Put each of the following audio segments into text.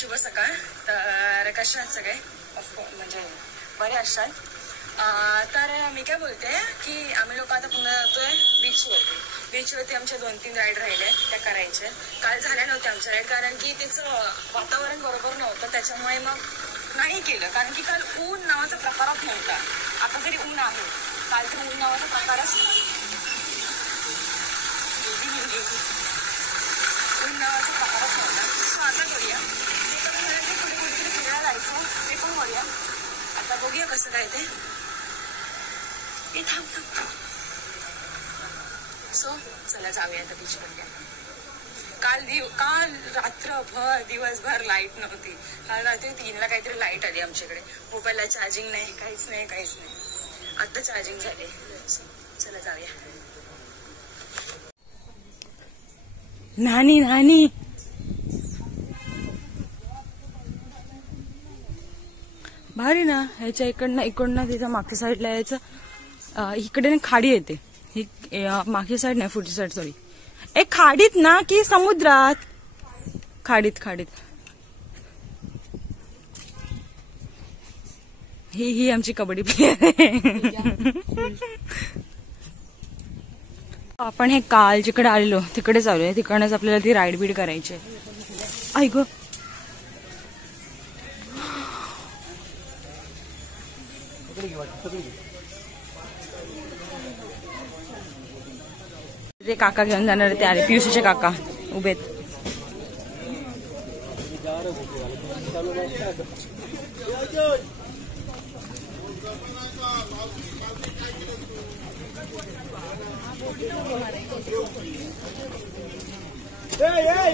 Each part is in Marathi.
शुभ सकाळ. तर कसे आहात सगळे? ऑफकोर्स म्हणजे बरे असाल. तर मी काय बोलते की आम्ही लोक आता पुन्हा जातोय बीचवरती आमच्या 2-3 राईड राहिले त्या करायचे. काल झाल्या नव्हत्या आमच्या राईड कारण की त्याचं वातावरण बरोबर नव्हतं, त्याच्यामुळे मग नाही केलं. कारण की काल ऊन नावाचा प्रकारच नव्हता. आता तरी ऊन आहे, काल तर ऊन नावाचा प्रकारच ऊन नावाचा प्रकारच नव्हता. सो आता करूया ते पण झालं की कुठे फिरायला जायचं ते पण करूया. आता बघूया कसं काय ते. थांब. सो चला जाऊया आता बीचमध्ये. काल रात्रभर दिवसभर लाईट नव्हती. काल रात्री 3ला काहीतरी लाईट आली आमच्याकडे. मोबाईलला चार्जिंग नाही, काहीच नाही. आता चार्जिंग झाली. सो चला जाऊया. नानी भारी ना. ह्याच्या इकडनं तिथं मागच्या साईडला यायचं. इकडे खाडी येते. ही मागची साईड नाही, पुढची साईड सॉरी. खाडीत ना की समुद्रात? खाडीत. ही आमची कबड्डी प्लेयर आहे. आपण हे काल जिकडे आलेलो तिकडे चालूया. तिकडनंच आपल्याला ती राईड बीड करायची. ऐक ते काका घेऊन जाणार ते आले. पियुषचे काका उभेत.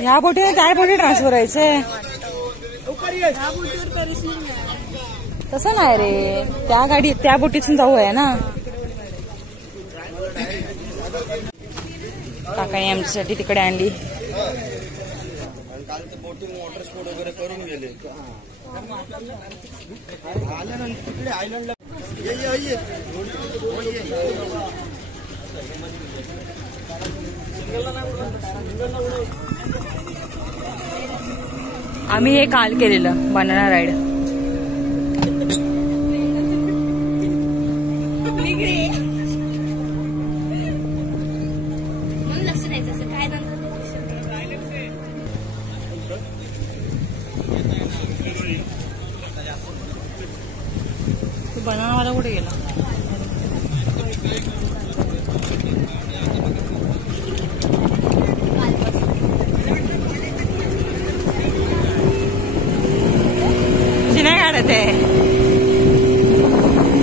ह्या बोटीने त्या बोटी ट्रान्सफर व्हायचंय. तसं नाही रे, त्या बोटीतून जाऊ आहे ना. काकाने आमच्यासाठी तिकडे आणली. काल तर बोटिंग वॉटर स्पोर्ट वगैरे करून गेले. तिकडे आयलंडला आम्ही हे काल केलेलं बनाना राईड. बनानावाला कुठे गेला? नाही काढत आहे.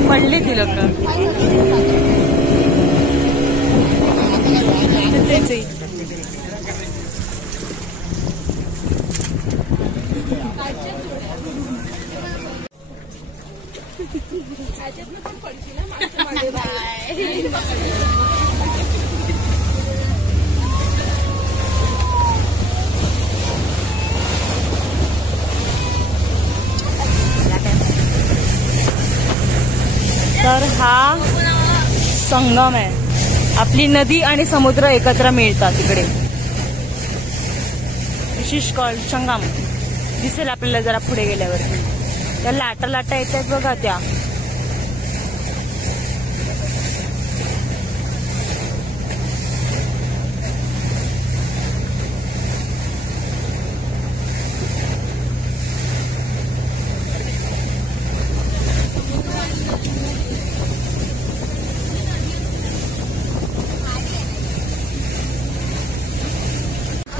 पडली ती लोक. तर हा संगम आहे. आपली नदी आणि समुद्र एकत्र मिळतात इकडे. विशेष कॉल संगम दिसेल आपल्याला जरा पुढे गेल्यावरती. त्या लाटा येतात बघा त्या.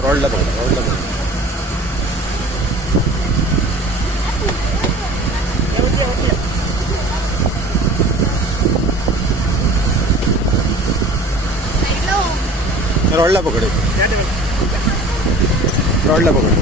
रोडला बघा. रोडला पकडे.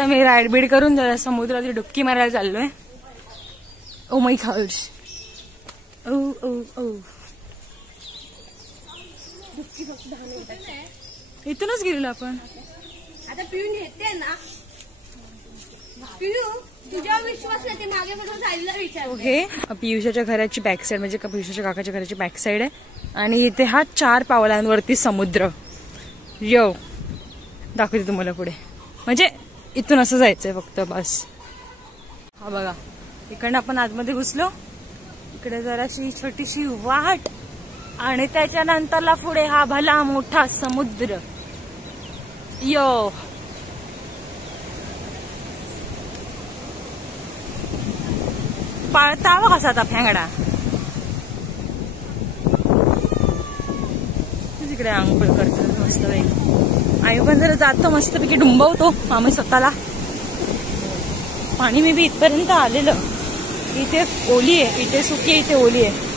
आता मी राईड बीड करून जरा समुद्रात डुबकी मारायला चाललोय. Oh my God. ओ ओ ओ इथूनच गेलेलो आपण. आता पिऊन घेते ना. पिऊ तुझ्या विश्वास नाही, ते मागे बघून साईडला विचार. हे पियुषाच्या घराची बॅक साइड म्हणजे पियुषाच्या काकाच्या घराची बॅक साइड आहे. आणि इथे हा 4 पावलांवरती समुद्र. यो दाखवते तुम्हाला पुढे. म्हणजे इथून असं जायचंय फक्त बस. हा बघा इकडनं आपण आतमध्ये घुसलो. इकडे जराशी छोटीशी वाट आणि त्याच्यानंतरला पुढे हा भला मोठा समुद्र. यो पाळता कसा आता फॅंगडा. तिकडे आंघोळ करतो मस्त पैकी. आम्ही पण जरा जातो मस्तपैकी डुंबवतो आम्ही स्वतःला. पाणी मी बी इथपर्यंत आलेलं. इथे ओली आहे, इथे सुकी आहे, इथे ओली आहे.